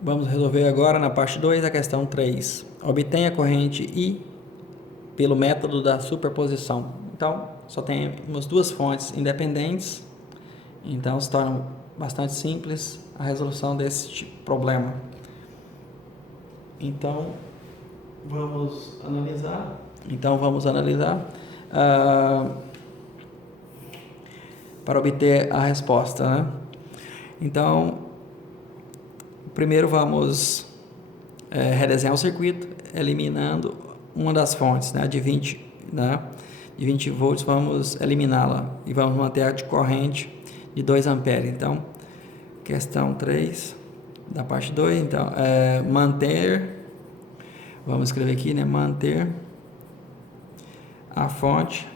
Vamos resolver agora na parte 2 a questão 3. Obtenha a corrente I pelo método da superposição. Então, só temos duas fontes independentes, então se torna bastante simples a resolução desse problema. Então, vamos analisar para obter a resposta, né? Então, primeiro vamos redesenhar o circuito, eliminando uma das fontes, né, de 20 volts, vamos eliminá-la e vamos manter a de corrente de 2 amperes. Então, questão 3 da parte 2, então, vamos escrever aqui, né, manter a fonte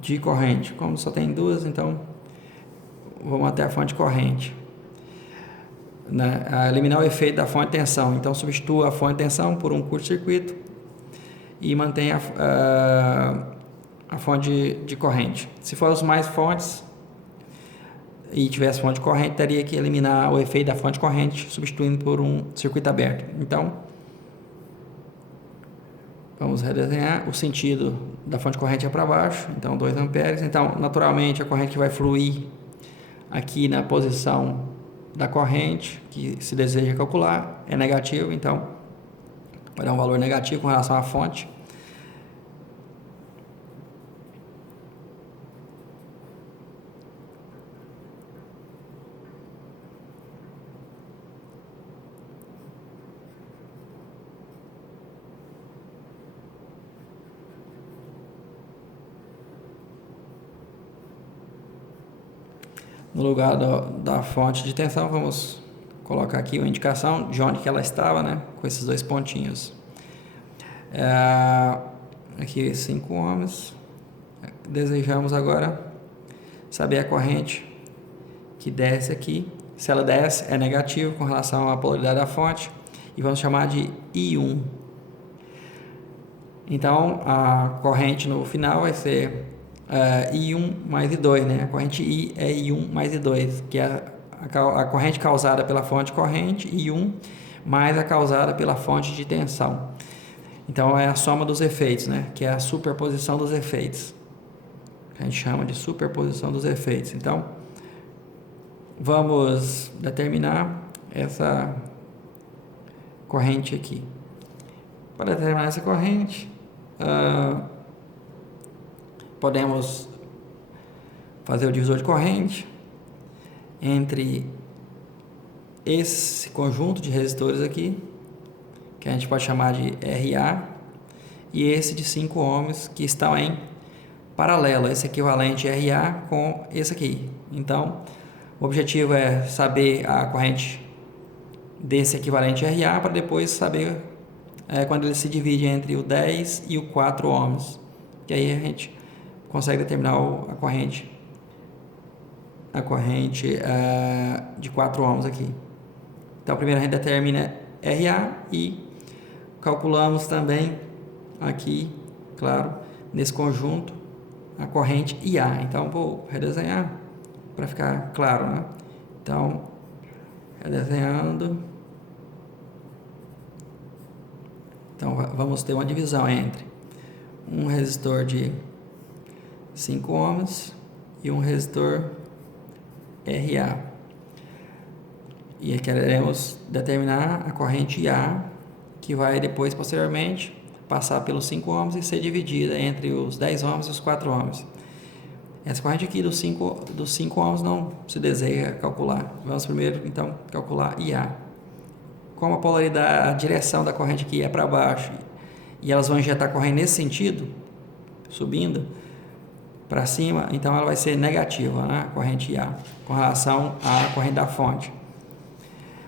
de corrente. Como só tem duas, então, vou manter a fonte corrente. Eliminar o efeito da fonte de tensão. Então, substitua a fonte de tensão por um curto-circuito e mantém a fonte de corrente. Se fosse mais fontes e tivesse fonte de corrente, teria que eliminar o efeito da fonte de corrente, substituindo por um circuito aberto. Então, vamos redesenhar. O sentido da fonte de corrente é para baixo, então 2 amperes. Então, naturalmente, a corrente que vai fluir aqui na posição da corrente que se deseja calcular é negativo, então vai dar um valor negativo com relação à fonte. No lugar da fonte de tensão, vamos colocar aqui uma indicação de onde que ela estava, né? Com esses dois pontinhos. Aqui 5 ohms. Desejamos agora saber a corrente que desce aqui. Se ela desce, é negativo com relação à polaridade da fonte. E vamos chamar de I1. Então, a corrente no final vai ser I1 mais I2, né? A corrente I é I1 mais I2, que é a corrente causada pela fonte corrente, I1, mais a causada pela fonte de tensão. Então, é a soma dos efeitos, né? Que é a superposição dos efeitos. A gente chama de superposição dos efeitos. Então, vamos determinar essa corrente aqui. Para determinar essa corrente, podemos fazer o divisor de corrente entre esse conjunto de resistores aqui, que a gente pode chamar de RA, e esse de 5 ohms, que estão em paralelo, esse equivalente RA com esse aqui. Então, o objetivo é saber a corrente desse equivalente RA, para depois saber quando ele se divide entre o 10 e o 4 ohms, que aí a gente consegue determinar a corrente de 4 ohms aqui. Então, primeiro a gente determina RA e calculamos também aqui, claro, nesse conjunto, a corrente IA. Então, vou redesenhar para ficar claro, né? Então, redesenhando. Então, vamos ter uma divisão entre um resistor de 5 ohms e um resistor RA. E queremos determinar a corrente IA, que vai depois, posteriormente, passar pelos 5 ohms e ser dividida entre os 10 ohms e os 4 ohms. Essa corrente aqui dos 5 ohms não se deseja calcular. Vamos primeiro, então, calcular IA. Como a polaridade, a direção da corrente aqui é para baixo e elas vão injetar corrente nesse sentido, subindo para cima, então ela vai ser negativa, né? A corrente IA, com relação à corrente da fonte.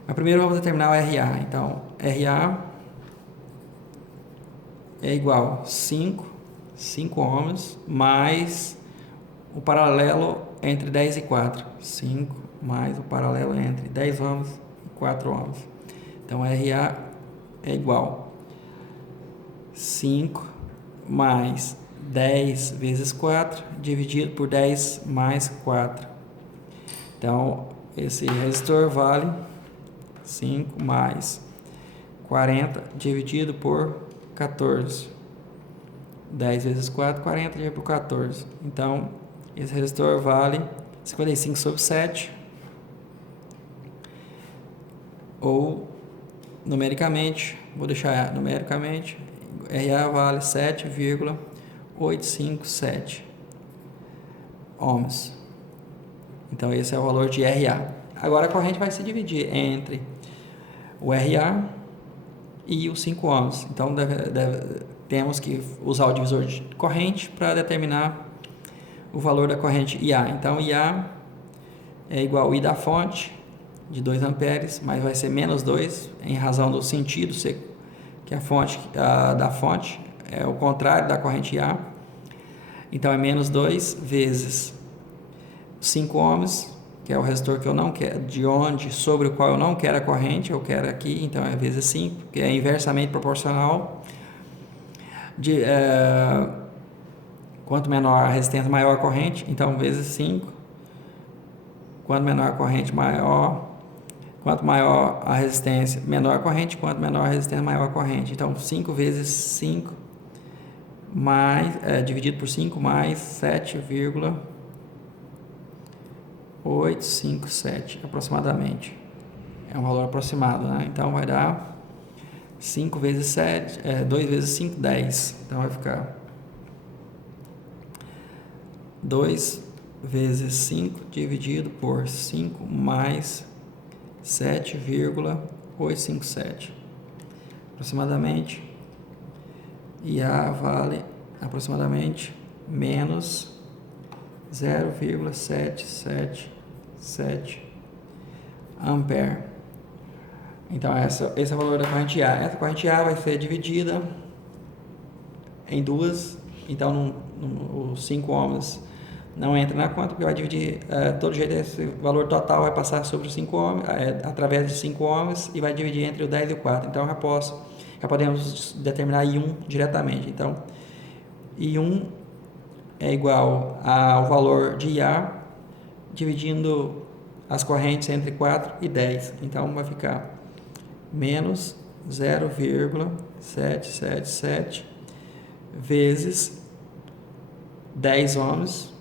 Mas primeiro vamos determinar o RA. Então, RA é igual a 5 ohms mais o paralelo entre 10 e 4. 5 mais o paralelo entre 10 ohms e 4 ohms. Então, RA é igual a 5 mais 10 vezes 4 dividido por 10 mais 4. Então, esse resistor vale 5 mais 40 dividido por 14. 10 vezes 4, 40 dividido por 14. Então, esse resistor vale 55 sobre 7. Ou, numericamente, vou deixar numericamente, RA vale 7,857 ohms. Então, esse é o valor de RA. Agora, a corrente vai se dividir entre o RA e os 5 ohms. Então, temos que usar o divisor de corrente para determinar o valor da corrente IA. Então, IA é igual ao I da fonte, de 2 amperes, mas vai ser menos 2, em razão do sentido que a fonte da fonte é o contrário da corrente IA. Então, é menos 2 vezes 5 ohms, que é o resistor que eu não quero, sobre o qual eu não quero a corrente, eu quero aqui, então é vezes 5, que é inversamente proporcional. Quanto menor a resistência, maior a corrente, então vezes 5. Quanto menor a corrente, quanto maior a resistência, menor a corrente. Quanto menor a resistência, maior a corrente. Então, 5 vezes 5 dividido por 5 mais 7,857 aproximadamente. É um valor aproximado, né? Então, vai dar 5 vezes 7, 2 vezes 5, 10. Então, vai ficar 2 vezes 5 dividido por 5 mais 7,857 aproximadamente. E A vale aproximadamente menos 0,777 ampere. Então esse é o valor da corrente A. Essa corrente A vai ser dividida em duas. Então os 5 ohms não entra na conta, porque vai dividir todo jeito. Esse valor total vai passar sobre os 5 ohms, através de 5 ohms, e vai dividir entre o 10 e o 4. Então já podemos determinar I1 diretamente. Então I1 é igual ao valor de IA dividindo as correntes entre 4 e 10. Então vai ficar menos 0,777 vezes 10 ohms,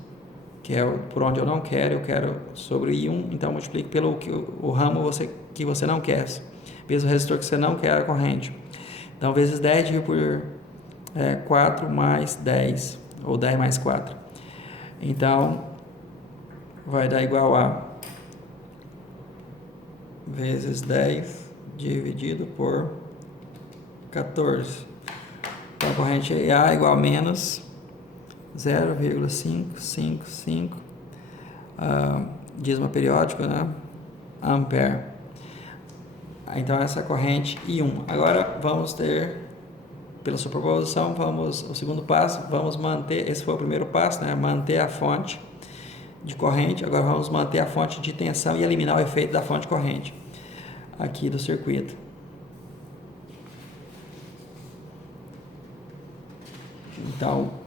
que é por onde eu quero sobre I1, então multiplique pelo o ramo que você não quer, vezes o resistor que você não quer a corrente. Então, vezes 10 dividido por 4 mais 10, ou 10 mais 4. Então, vai dar igual a vezes 10 dividido por 14. Então, a corrente A igual a menos 0,555 dízimo periódico, né? Ampere. Então essa corrente I1. Agora vamos ter, pela superposição, o segundo passo, vamos manter, esse foi o primeiro passo, né? Manter a fonte de corrente. Agora vamos manter a fonte de tensão e eliminar o efeito da fonte de corrente aqui do circuito. Então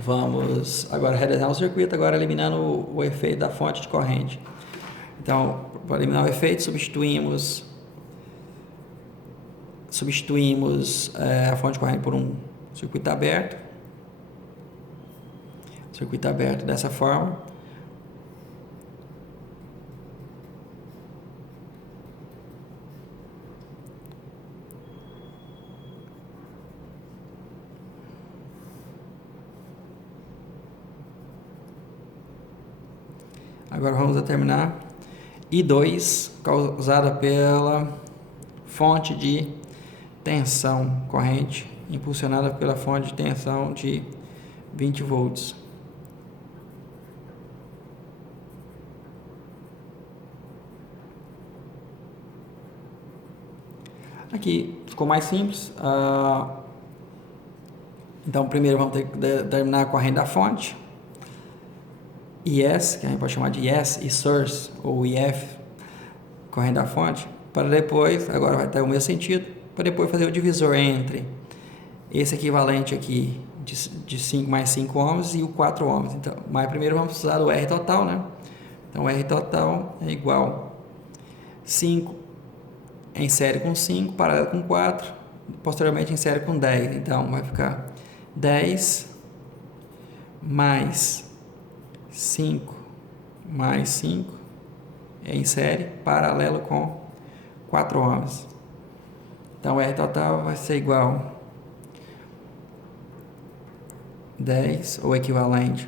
vamos agora redesenhar o circuito, agora eliminando o efeito da fonte de corrente. Então, para eliminar o efeito, substituímos a fonte de corrente por um circuito aberto. Circuito aberto dessa forma. Agora vamos determinar I2 causada pela fonte de tensão corrente impulsionada pela fonte de tensão de 20 volts. Aqui ficou mais simples. Então primeiro vamos ter que determinar a corrente da fonte. IS, que a gente pode chamar de IS e source, ou IF, corrente da fonte, para depois, agora vai ter o mesmo sentido, para depois fazer o divisor entre esse equivalente aqui de 5 mais 5 ohms e o 4 ohms. Então, mas primeiro vamos precisar do R total, né? Então, R total é igual 5 em série com 5, paralelo com 4, posteriormente em série com 10. Então, vai ficar 10 mais 5 mais 5 em série, paralelo com 4 ohms. Então, R total vai ser igual 10, ou equivalente,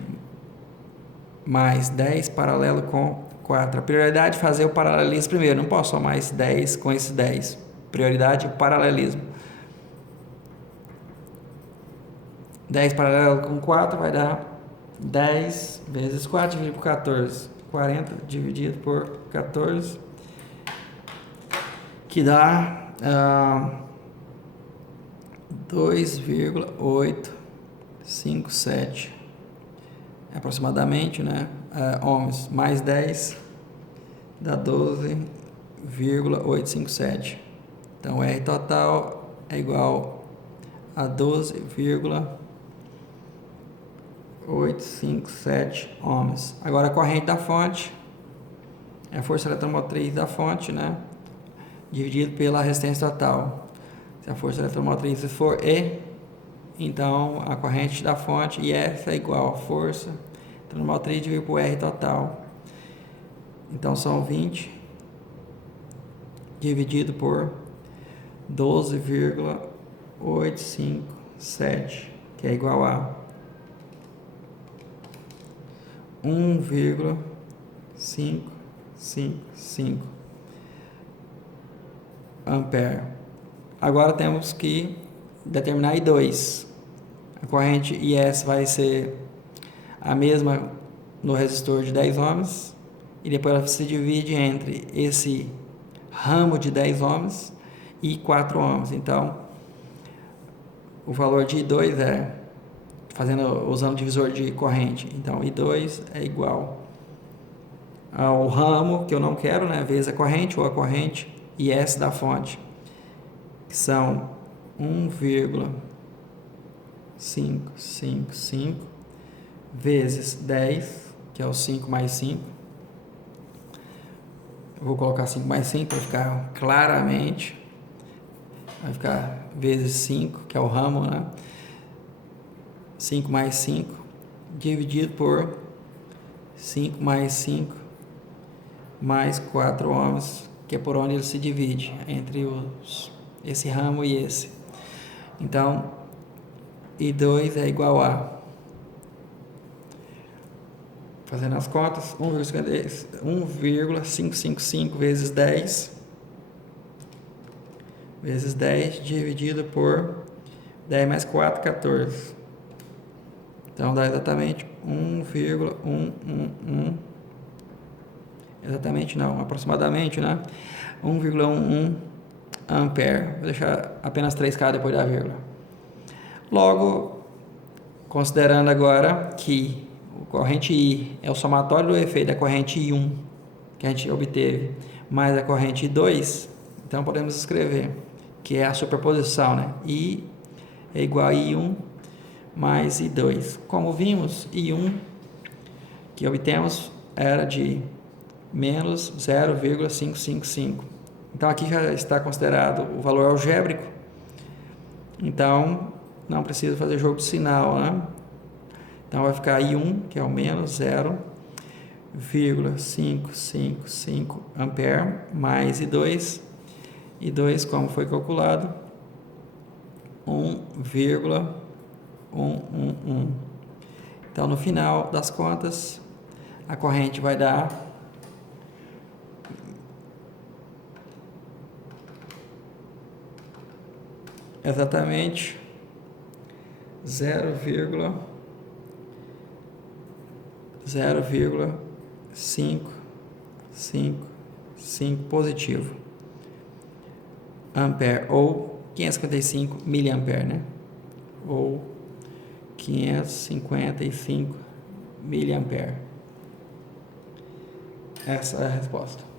mais 10 paralelo com 4. A prioridade é fazer o paralelismo primeiro. Não posso somar esse 10 com esse 10. Prioridade paralelismo. 10 paralelo com 4 vai dar 10 vezes 4 dividido por 14. 40 dividido por 14, que dá 2,857 aproximadamente, né? Ohms mais 10 dá 12,857. Então R total é igual a 12,857 ohms. Agora a corrente da fonte é a força eletromotriz da fonte, né? Dividido pela resistência total. Se a força eletromotriz for E, então a corrente da fonte IF é igual a força eletromotriz dividido por R total. Então são 20 dividido por 12,857, que é igual a 1,555 ampere. Agora temos que determinar I2. A corrente IS vai ser a mesma no resistor de 10 ohms, e depois ela se divide entre esse ramo de 10 ohms e 4 ohms. Então, o valor de I2 é, usando o divisor de corrente, então I2 é igual ao ramo, que eu não quero, né, vezes a corrente, ou a corrente IS da fonte, que são 1,555 vezes 10, que é o 5 mais 5. Eu vou colocar 5 mais 5 para ficar claramente. Vai ficar vezes 5, que é o ramo, né? 5 mais 5, dividido por 5 mais 5, mais 4 ohms, que é por onde ele se divide, entre esse ramo e esse. Então, I2 é igual a, fazendo as contas, 1,555 vezes 10, dividido por 10 mais 4, 14. Então, dá exatamente 1,111, exatamente não, aproximadamente, né? 1,11 ampere. Vou deixar apenas 3K depois da vírgula. Logo, considerando agora que a corrente I é o somatório do efeito da corrente I1 que a gente obteve, mais a corrente I2, então podemos escrever que é a superposição, né? I é igual a I1 mais I2. Como vimos, I1 que obtemos era de menos 0,555. Então aqui já está considerado o valor algébrico, então não precisa fazer jogo de sinal, né? Então vai ficar I1, que é o menos 0,555 ampere, mais I2. I2, como foi calculado, 1,111. Então, no final das contas, a corrente vai dar exatamente 0,555 positivo ampere, ou 555 miliampere, né? Ou 555 miliampere. Essa é a resposta.